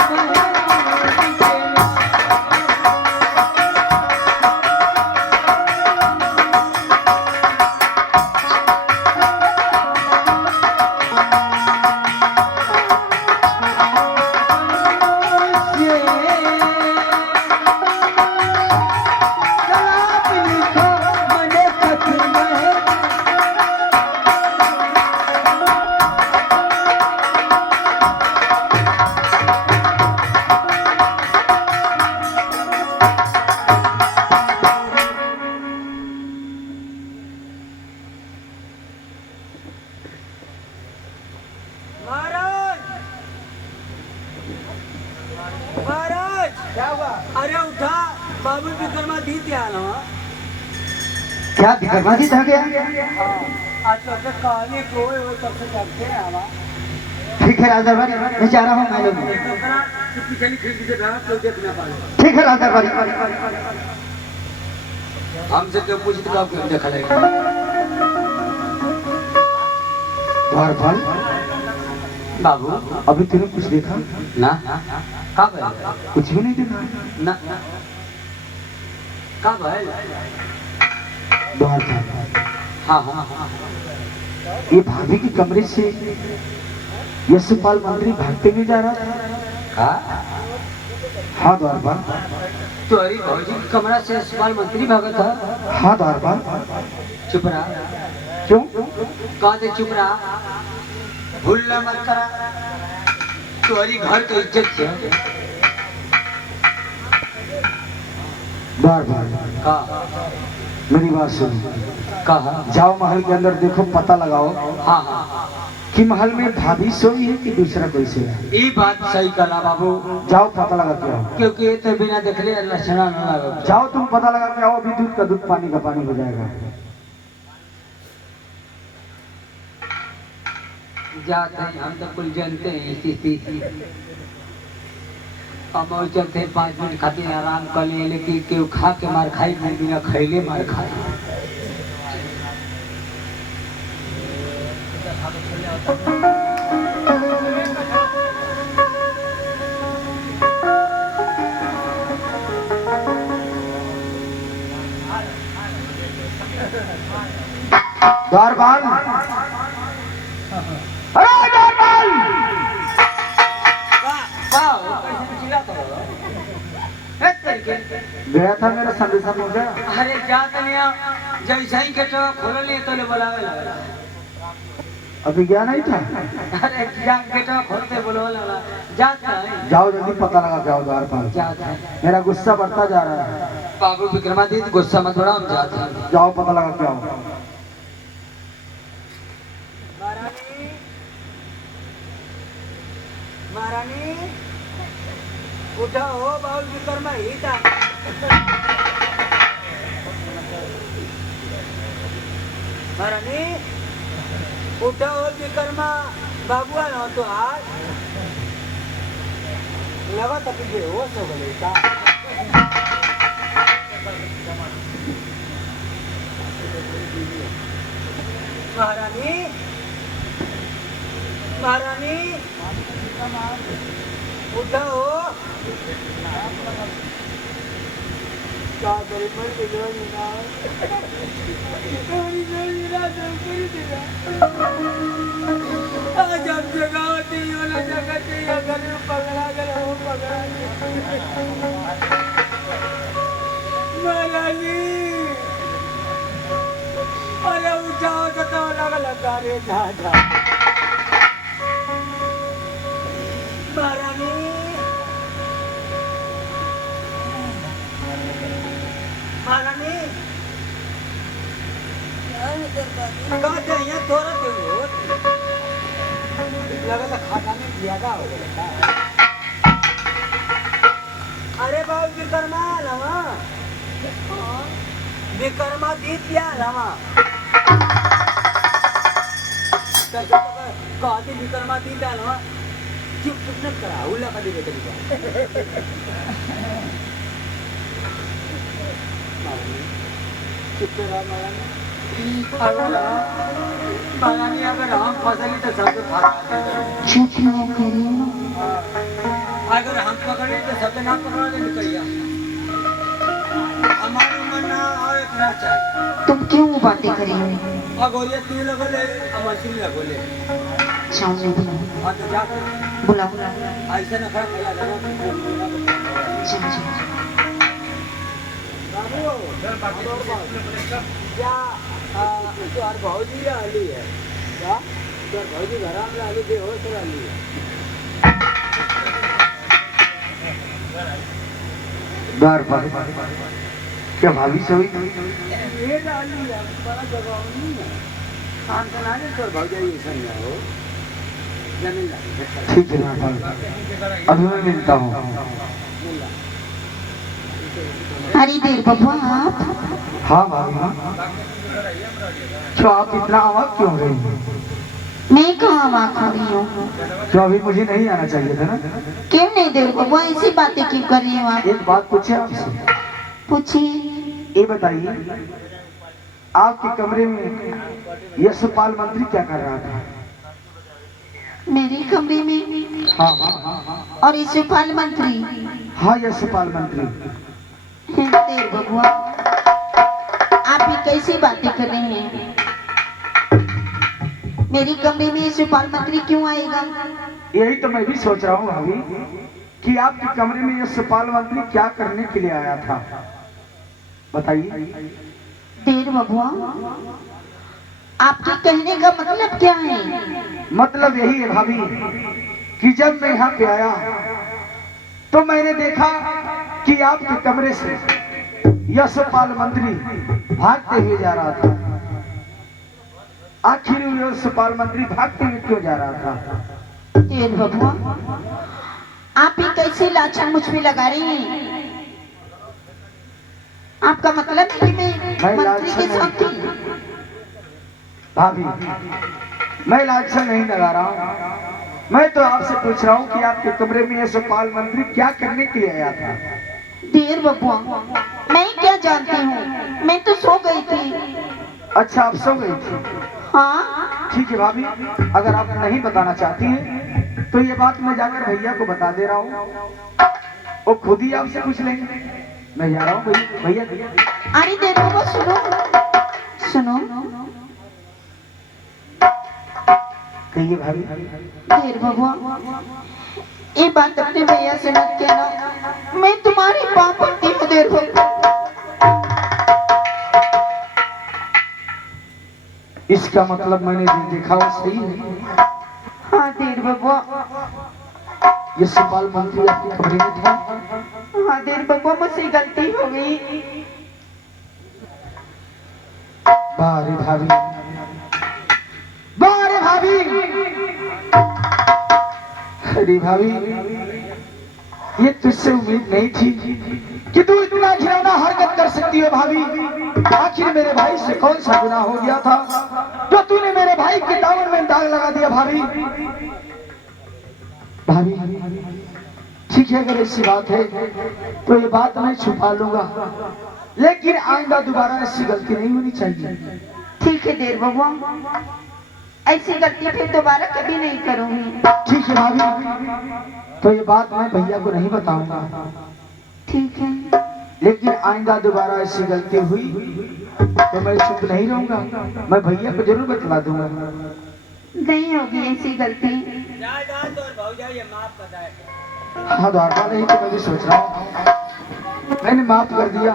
महाराज, क्या हुआ? अरे उठा, बाबू विक्रमादित्य आना। क्या विक्रमादित्य आ गया? आज तो कहानी को तब से जगते हैं आवा। ठीक है राजदरबारी, मैं जा रहा हूँ मालूम है। पिछली खिड़की से रहा तो देख ना पाए। ठीक है राजदरबारी। हमसे क्यों पूछते कब क्यों देखा लेगा? द्वारपाल, बाबू अभी तूने कुछ देखा? ना कब है? कुछ भी नहीं देखा? ना कब है? द्वारपाल, हाँ हाँ हाँ ये भाभी के कमरे से यशपाल मंत्री भागते नहीं जा रहा था? हाँ हाँ द्वारपाल। तो अरे भौजी के कमरा से यशपाल मंत्री भागा था। हाँ द्वारपाल। चुप रहा। क्यों? कहते चुप रहा, भूलना मत करा। तुम्हारी घर की इज्जत से द्वारपाल, कहा मेरी बात सुनो। कहा जाओ महल के अंदर, देखो, पता लगाओ हाँ हाँ कि महल में भाभी सोई है कि दूसरा कोई सोया है? ये बात सही कला बाबू, जाओ पता लगा के आओ। क्योंकि ये तो बिना देखले लक्षणा न लगे। जाओ तुम पता लगा के आओ, अभी दूध का दूध पानी का पानी हो जाएगा। जाते हैं हम तो कुल जानते हैं स्थिति। हम और चलते हैं 5 मिनट खातिर आराम कर लिए, लेकिन केहू खा के मार खाई बिना खैले मार खाई। द्वारपाल, अरे द्वारपाल, गया था मेरा संदेशा पहुंचा। अरे जात नहीं जैसा ही कटो खोल लिए तो ले बुलावे लगा। अभी गया नहीं था? अरे जा कटो खोलते बोलो लगा जात नहीं। जाओ जल्दी पता लगा के आओ द्वारपाल। जात है मेरा गुस्सा बढ़ता जा रहा है। बाबू विक्रमादित्य गुस्सा मत बढ़ाओ, हम जाते हैं। जाओ पता लगा के आओ। महारानी उठा हो बाबू विक्रमा हिटा। महारानी उठा हो विक्रमा बाबू आना तो आज लगा तक ये हो सो गले का। महारानी महारानी उठाओ क्या करे पर बिगड़ी ना आज हम जगावती हो ना जगती है घर में पकड़ा कर हो पकड़ा महारानी। अरे उठाओ तो लगा लगा रे जा जा। महारानी महारानी कहते हैं थोड़ा तो लगा था खाना में ज्यादा हो गया। अरे बाबू विक्रमा लवा विक्रमा दिया लवा कहती विक्रमा दिया लवा चुप चुप न करा उल्ला का दे बेटे चुप रहा महारानी। अगर हम फसली तो सबको खा चुप ना करिए। अगर हम पकड़े तो सब ना पकड़ा दे निकलिया। हमारी मना और इतना चाहिए। तुम क्यों बातें करी हो? अगोरिया तू लगोले अमरसिंह लगोले सामने बुलाओ। हाँ तो जा बुलाओ ऐसा न खड़ा खड़ा जाना। चल चल। क्या तुहार भौजी रहली है क्या? तुहार भौजी घर में रहली बेहोश रहली है। द्वारपाल, क्या भाभी सोई? ये रहली है बड़ा जगह नहीं है। खान खाना नहीं तो भौजी ऐसा नहीं हो जमीन ला। ठीक है द्वारपाल, अभी मैं मिलता हूँ। हरी देर बबुआ आप। हाँ भाभी हाँ। तो आप इतना आवाज क्यों रही हैं? मैं कहाँ आवाज हो रही हूँ? तो अभी मुझे नहीं आना चाहिए था ना? क्यों नहीं देर बबुआ ऐसी बातें क्यों कर रही हो आप? एक बात पूछे आपसे? पूछिए। ये बताइए, आपके कमरे में यशपाल मंत्री क्या कर रहा था? मेरे कमरे में? हाँ हाँ हाँ हाँ। और यशपाल मंत्री? हाँ यशपाल मंत्री। देर बबुआ आप भी कैसी बातें कर रहे हैं? मेरे कमरे में यशपाल मंत्री क्यों आएगा? यही तो मैं भी सोच रहा हूँ भाभी कि आपके कमरे में यशपाल मंत्री क्या करने के लिए आया था, बताइए। देर बबुआ आपके कहने का मतलब क्या है? मतलब यही है भाभी कि जब मैं यहाँ पे आया तो मैंने देखा कि आपके कमरे से यशपाल मंत्री भागते हुए जा रहा था। आखिर वो सुपाल मंत्री भागते हुए क्यों जा रहा था? देर बबुआ, आप ही कैसे लाछन मुझ पे लगा रही हैं? आपका मतलब है कि मैं मंत्री के साथ थी? भाभी, मैं लाछन नहीं लगा रहा हूँ। मैं तो आपसे पूछ रहा हूँ कि आपके कमरे में ये सुपाल मंत्री क्या करने के लिए आया था? देर बबुआ, मैं क्या जानती हूँ, मैं तो सो गई थी। अच्छा, आप सो गई थी? हाँ। ठीक है भाभी, अगर आप नहीं बताना चाहती हैं तो ये बात मैं जाकर भैया को बता दे रहा हूँ, वो खुद ही आपसे पूछ लेंगे। मैं जा रहा हूँ भैया। अरे देर बबुआ, सुनो कहिए भाभी। देर बबुआ, ये बात अपने भैया से मत कहना, मैं तुम्हारी पाँव पड़ती हूँ। देर बबुआ, इसका मतलब मैंने जो देखा वो सही है? हाँ देर बबुआ। ये सुपाल मंत्री आपके कमरे में था? हाँ देर बबुआ, मुझसे गलती हो गई। बारे भाभी, बारे भाभी, अरे भाभी, ये तुझसे उम्मीद नहीं थी कि तू इतना घिनौना हरकत कर सकती है भाभी। आखिर मेरे भाई से कौन सा गुनाह हो गया था जो तूने मेरे भाई के दामन में दाग लगा दिया? भाभी ठीक है, अगर ऐसी बात है तो ये बात मैं छुपा लूंगा, लेकिन आइंदा दोबारा ऐसी गलती नहीं होनी चाहिए। ठीक है देर बबुआ, ऐसी गलती फिर दोबारा कभी नहीं करूंगी। ठीक है भाभी, तो ये बात मैं भैया को नहीं बताऊंगा। ठीक है, लेकिन आइंदा दोबारा ऐसी गलती हुई तो मैं चुप नहीं रहूंगा, मैं भैया को जरूर बतला दूंगा। नहीं होगी ऐसी गलती। हाँ, द्वारका नहीं तो मैं भी सोच रहा हूँ, मैंने माफ कर दिया,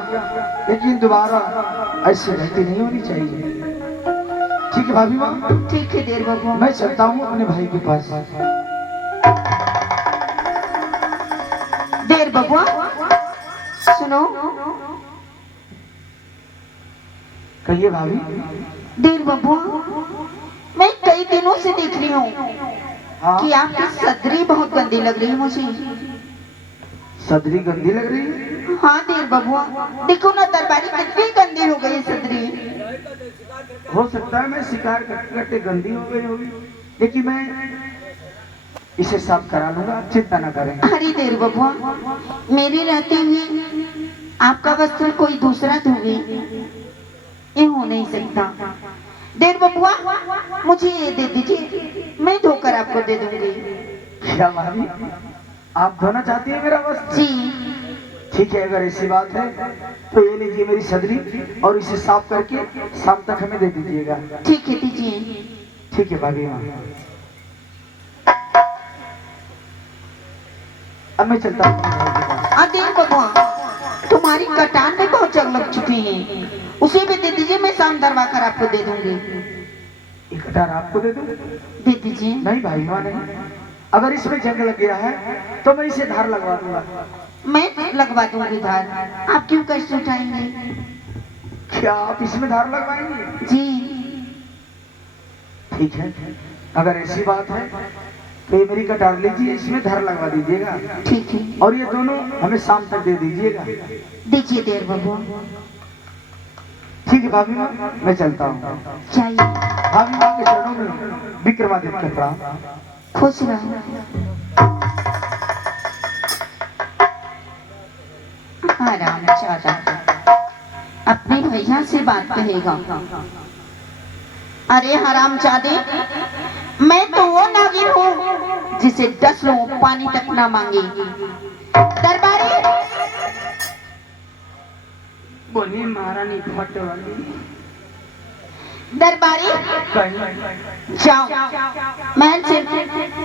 लेकिन दोबारा ऐसी गलती नहीं होनी चाहिए। ठीक है भाभी माँ, ठीक है देर बबुआ, मैं चलता हूँ अपने भाई के पास। देर बबुआ सुनो। कहिए भाभी। देर बबुआ, मैं कई दिनों से देख रही हूँ हाँ? कि आपकी सदरी बहुत गंदी लग रही है मुझे। सदरी गंदी लग रही है? हाँ देर बबुआ, देखो ना दरबारी कितनी गंदी हो गई सदरी। हो सकता है मैं शिकार करते करते गंदी हो गई होगी, लेकिन मैं इसे साफ करा लूंगा, आप चिंता न करें। अरे देर बबुआ, मेरे रहते हुए आपका वस्त्र कोई दूसरा धोवे, ये हो नहीं सकता। देर बबुआ, मुझे ये दे दीजिए, मैं धोकर आपको दे दूंगी। क्या भाभी, आप धोना चाहती है मेरा वस्त्र? जी। ठीक है, अगर ऐसी बात है तो ये लीजिए मेरी सदरी, और इसे साफ करके शाम तक हमें दे दीजिएगा। ठीक है, दीजिए। ठीक है भाभी माँ, अब मैं चलता हूँ। देर बबुआ, तुम्हारी कटान में बहुत जंग लग चुकी है, उसे भी दे दीजिए, मैं शाम दरवा कर आपको दे दूंगी। एक कटार आपको दे दूं? दे दीजिए। नहीं भाई माँ, नहीं, अगर इसमें जंग लग गया है तो मैं इसे धार लगवा दूंगा। मैं लगवा दूंगी धार, आप क्यों कष्ट उठाएंगे? क्या आप इसमें धार लगवाएंगे? जी। ठीक है, अगर ऐसी बात है तो ये मेरी कटार लीजिए, इसमें धार लगवा दीजिएगा। ठीक है, और ये दोनों हमें शाम तक दे दीजिएगा। दीजिए देर बबुआ। ठीक है भाभी माँ, मैं चलता हूँ। चाहिए। भाभी माँ के चरणों में विक्रमादित्य का प्रणाम। खुश रहो। आराम चाचा अपने भैया से बात कहेगा। अरे हराम चादे, मैं तो वो नागिन हूँ जिसे 10 लोग पानी तक ना मांगे। दरबारी, बोलिए महारानी फट वाली। दरबारी, जाओ महल से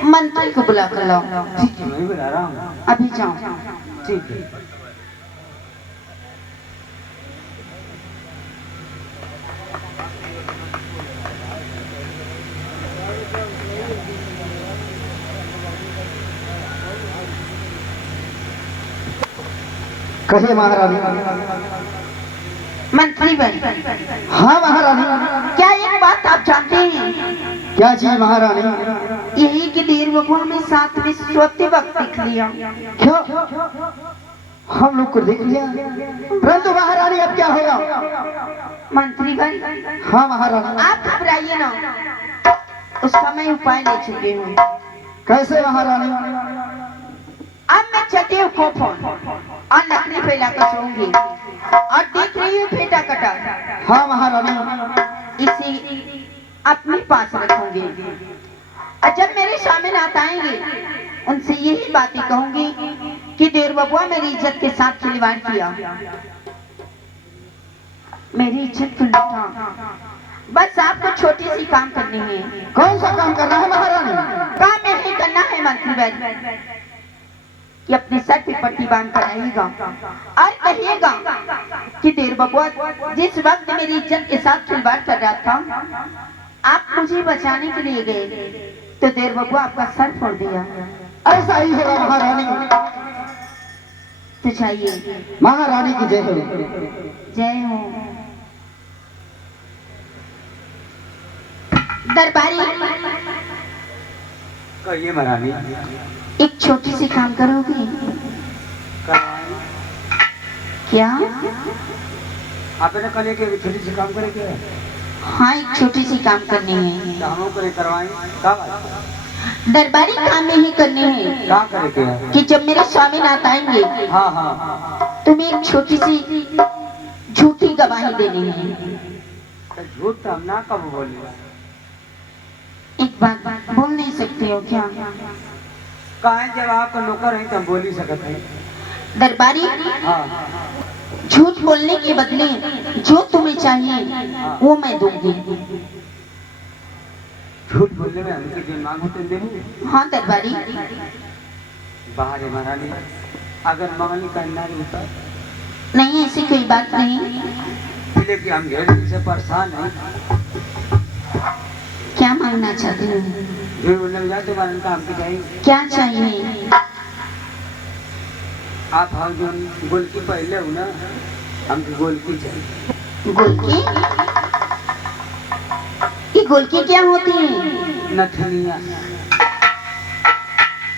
मंत्री को बुला कर लाओ। ठीक है, मैं बुला रहा हूँ। अभी जाओ। ठीक है। कहिए महारानी। मंत्री बन। हाँ महारानी। क्या एक बात आप जानते हैं? क्या चीज महारानी? यही कि देर बबुआ में साथ में सोते वक्त देख लिया। क्यों? हम लोग को देख लिया, परंतु महारानी अब क्या होगा? मंत्री बन, हाँ महारानी। आप घबराइए ना, उसका मैं उपाय ले चुकी हूँ। कैसे महारानी? अब मैं चटी हूँ कोफोन और लकड़ी फैलाकर सोऊंगी और देख रही हूँ फेटा कटा। हाँ महारानी। इसे अपने पास रखूंगी और जब मेरे सामने नात आएंगे उनसे यही बातें कहूंगी कि देर बबुआ मेरी इज्जत के साथ खिलवाड़ किया, मेरी इज्जत को लूटा। बस आपको छोटी सी काम करनी है। कौन सा काम करना है महारानी? काम यही करना है मंत्री बैठ कि अपने सर पे पट्टी बांध कर आइएगा और कहिएगा कि देर बबुआ जिस वक्त मेरी इज्जत के साथ खिलवाड़ कर रहा था, आप मुझे बचाने के लिए गए तो देर बबुआ आपका सर फोड़ दिया। ऐसा ही होगा महारानी। तो चाहिए महारानी की जय हो। जय हो। दरबारी, कहिए महारानी। एक छोटी सी काम करोगे क्या? आपने कहने के छोटी सी काम करे क्या? हाँ, एक छोटी सी काम करनी है। कामों करे करवाएं का? दरबारी काम में ही करने हैं क्या करे क्या? कि जब मेरे स्वामीनाथ आएंगे हाँ हाँ। तुम्हें एक छोटी सी झूठी गवाही देनी है। तो झूठ तो हम ना कब बोले। एक बात बोल नहीं सकते हो क्या? कहा जब आपका नौकर है तो हम बोल ही सकते हैं। दरबारी, हाँ। झूठ बोलने के बदले जो तुम्हें चाहिए वो मैं दूंगी। झूठ बोलने में हमके जो मांग होते देंगे। हाँ दरबारी। बाहर है महारानी, अगर मांगने का नहीं होता नहीं, ऐसी कोई बात नहीं। इसलिए कि हम ढेर दिन से परेशान हैं। क्या मांगना चाहते हो? फिर बोलने जाते मारन का हमको चाहिए। क्या चाहिए? आप हम जो गोलकी पहले हो ना, हमको गोलकी चाहिए। गोलकी? ये गोलकी क्या होती है? नथनिया।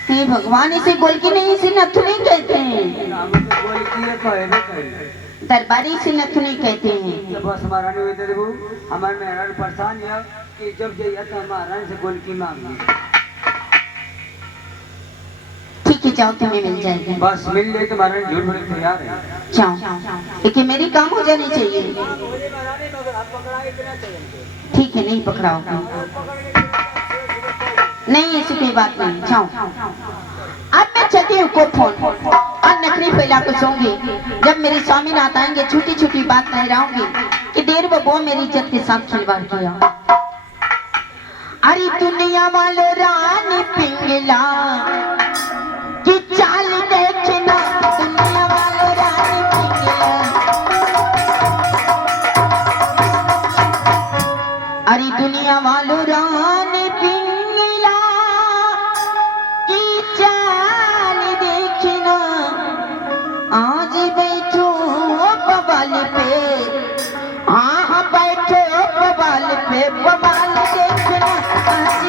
हे भगवान, इसे गोलकी नहीं इसे नथुनी कहते हैं। हमको गोलकी है पहले पहले। दरबारी से नथुनी कहते हैं। तो बस महारानी हुई थे वो हमारे मेहरान परेशान है कि जब जाइए तो महारानी से गोलकी मांगी। ठीक है, जाओ, तुम्हें मिल जाएगी। बस मिल जाए तो महारानी झूठ बोलने को तैयार है। जाओ, लेकिन मेरी काम हो जानी चाहिए। ठीक है, नहीं पकड़ाओगे? नहीं, ऐसी कोई बात नहीं। जाओ। अब मैं चलती हूँ को फोन और नखरी फैला कर सोऊंगी। जब मेरे स्वामीनाथ आएंगे छोटी छोटी बात लहराऊंगी कि देर बबुआ मेरी इज्जत के साथ खिलवाड़ किया। अरे दुनिया वालों रानी पिंगला कि चाल देखना, दुनिया वालों रानी पिंगला। अरे दुनिया वालों रानी पिंगला की चाल देखना, आज बैठो बवाल पे, हाँ बैठो बवाल पे, बवाल देखना आज।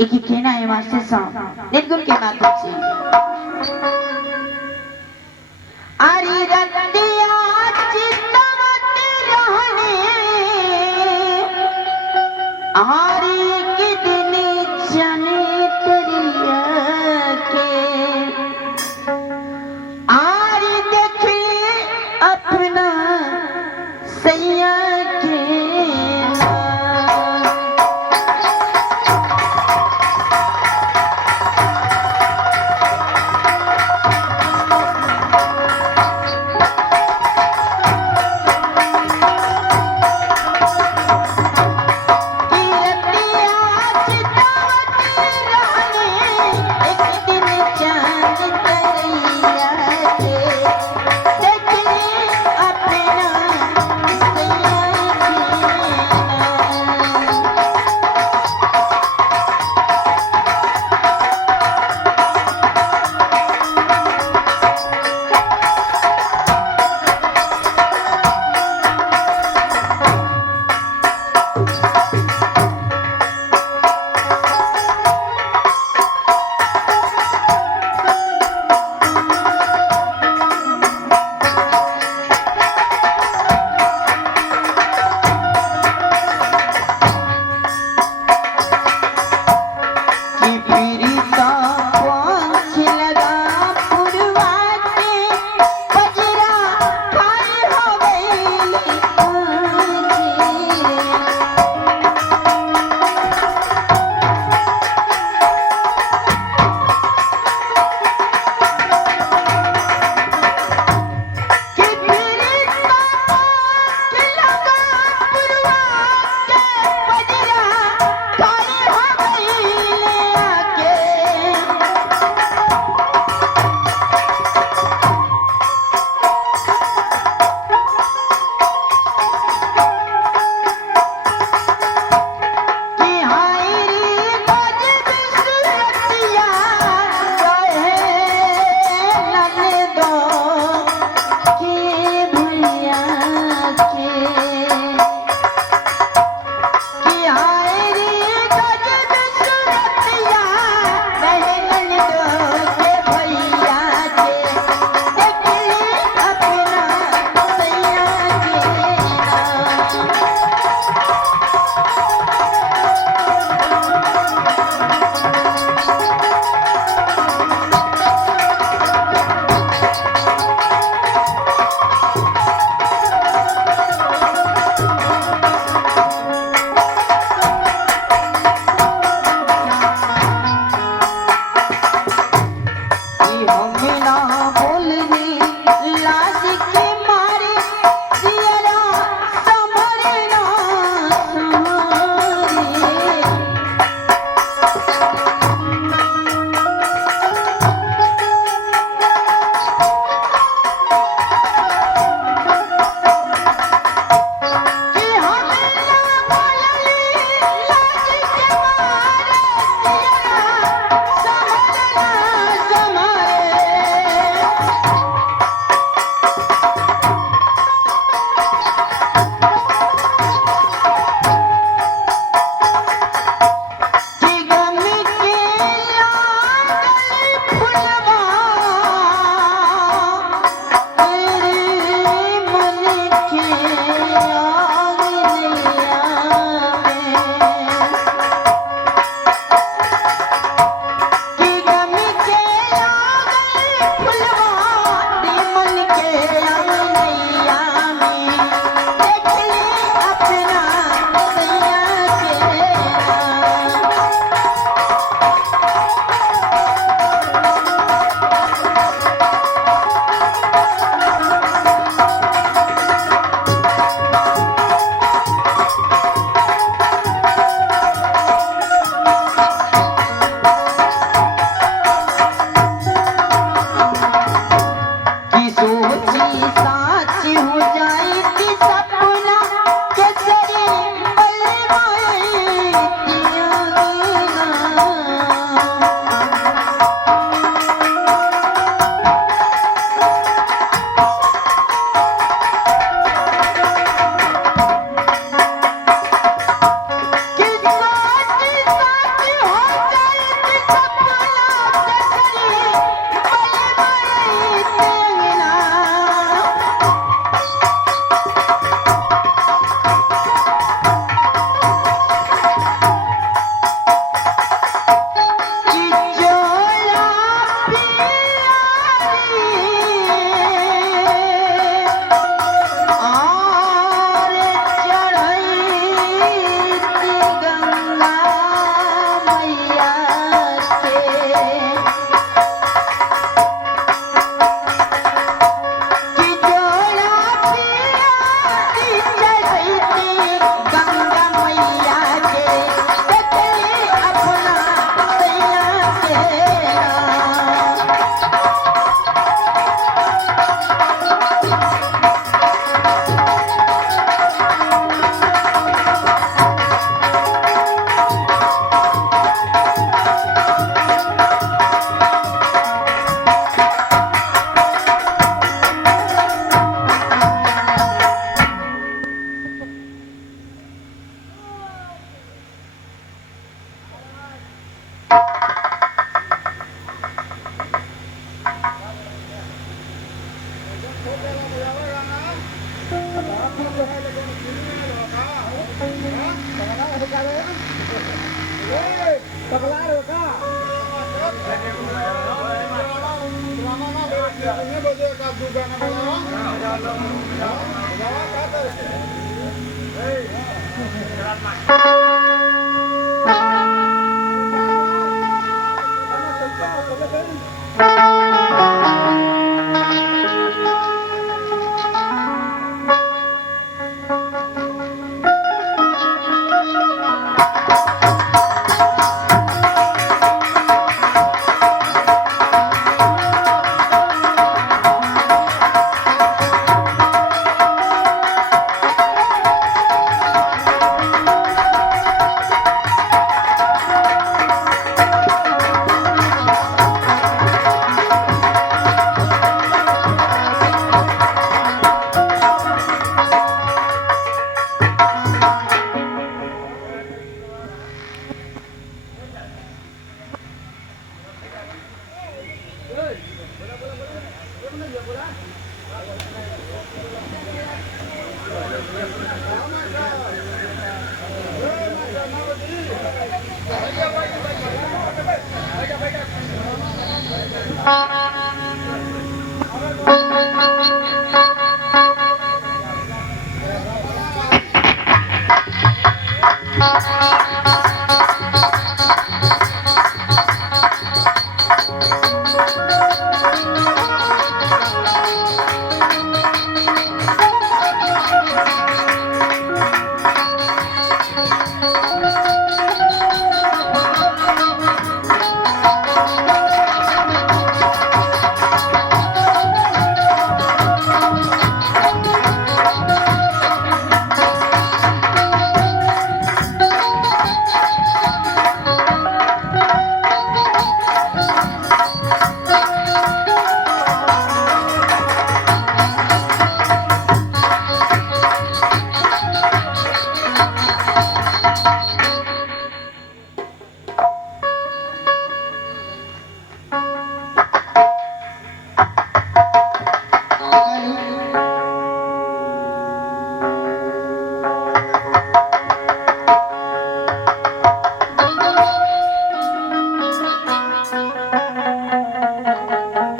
एक ही कहना है मास्टर साहब, निर्गुण के माध्यम से। अरे रतिया चितवती रहने, आरी के दिन जाने तरिया के, आरी देखे अपना सैया के